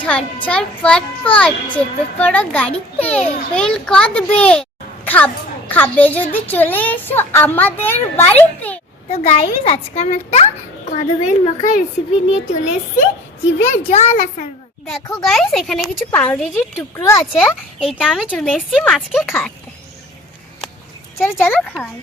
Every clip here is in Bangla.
ঝরঝর পটপট চেপে পড়ো গাড়িতে, বেল কদবে খাবে যদি চলে এসো আমাদের বাড়িতে। তো গাইস, আজকে আমি একটা কদবেল মাখা রেসিপি নিয়ে চলে এসেছি, জিভে জল আসার মতো। দেখো গাইস, এখানে কিছু পাউরুটির টুকরো আছে, এটা আমি চলে এসেছি মাছকে খাওয়াতে। চলো চলো খাওয়াই।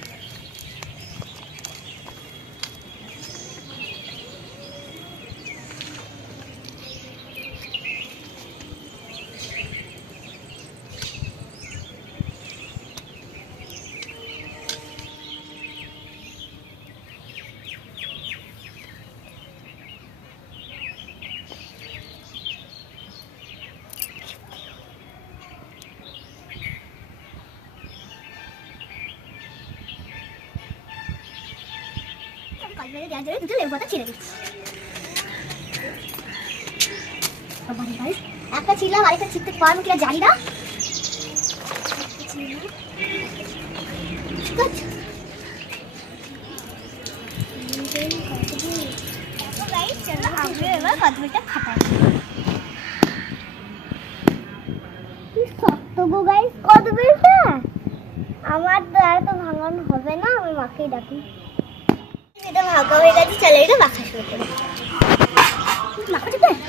একটা ছিলাম, আরেকটা ছিটতে পারবো কিনা জানি না। আমার দ্বারা তো ভাঙানো হবে না, আমি মাকেই ডাকি। এটা ভাগা হয়ে গেছে, চলে এটা মাখা শুরু করে। মাখা ঠিক আছে।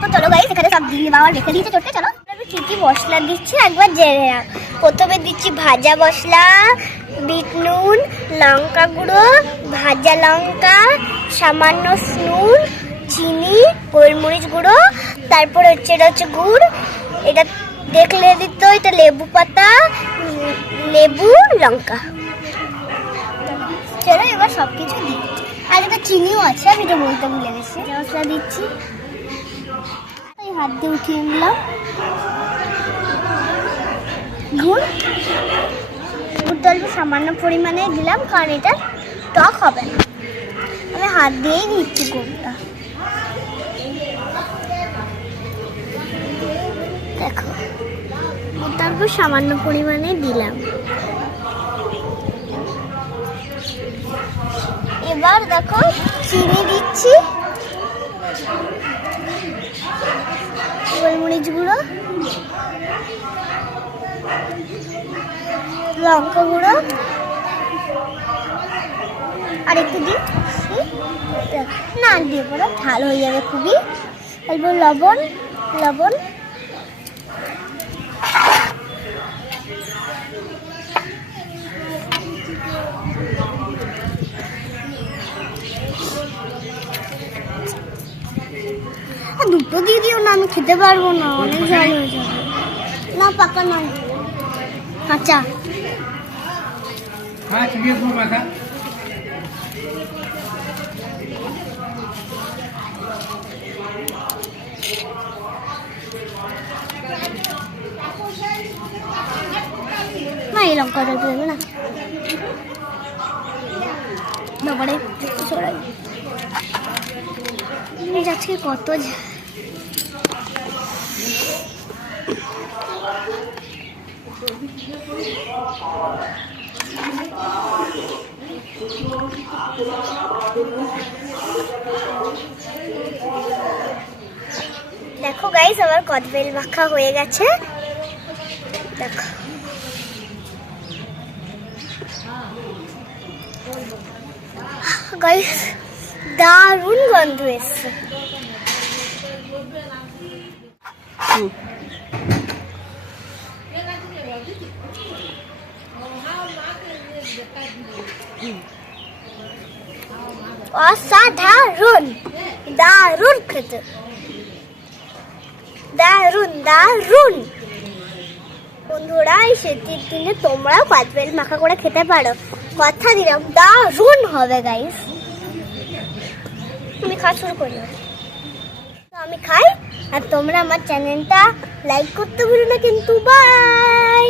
তো চলো গাইস, এখানে সব দিয়ে বাবা রেখে দিয়েছে চটকে। চলো কি কি মশলা দিচ্ছি একবার জেনে নাও। প্রথমে দিচ্ছি ভাজা মশলা, বিট নুন, লঙ্কা গুঁড়ো, ভাজা লঙ্কা, সামান্য নুন, চিনি, গোলমরিচ গুঁড়ো, তারপর হচ্ছে এটা হচ্ছে গুড়। এটা দেখলে দিত, এটা লেবু পাতা, লেবু, লঙ্কা। চলো এবার সব কিছু দিই। আর এটা চিনিও আছে, আমি এটা বলতে ভুলে গেছি। মশলা দিচ্ছি, হাত দিয়ে উঠিয়ে নিলাম। গুড়টা অল্প সামান্য পরিমাণে দিলাম, কারণ এটা টক হবে না। আমি হাত দিয়েই দিচ্ছি গুড়টা। দেখো, গুড়টা অল্প সামান্য পরিমাণে দিলাম। এবার দেখো চিনি দিচ্ছি, গোলমরিচ গুঁড়ো, লঙ্কা গুঁড়ো, আর একটু দিই না, দিয়ে পরে ঝাল হয়ে যাবে খুবই। অল্প লবণ, দুটো দিয়ে দিও না, আমি খেতে পারবো না, অনেক ঝাল হয়ে যাবে। না পাকা না, আচ্ছা না, এই লঙ্কাটা দেবে না, তারপরে সরাই। আজকে কত দেখো গাইস, আমার কদবেল মাখা হয়ে গেছে। দেখো গাইস, দারুণ গন্ধ এসছে। অসাধারণ, দারুণ খেতে, দারুণ দারুণ। বন্ধুরা, এই শীতের দিনে তোমরাও কদবেল মাখা করে খেতে পারো, কথা দিলাম দারুণ হবে গাইস। আমি খাওয়া শুরু করি, তো আমি খাই, আর তোমরা আমার চ্যানেলটা লাইক করতে ভুলো না কিন্তু। বাই।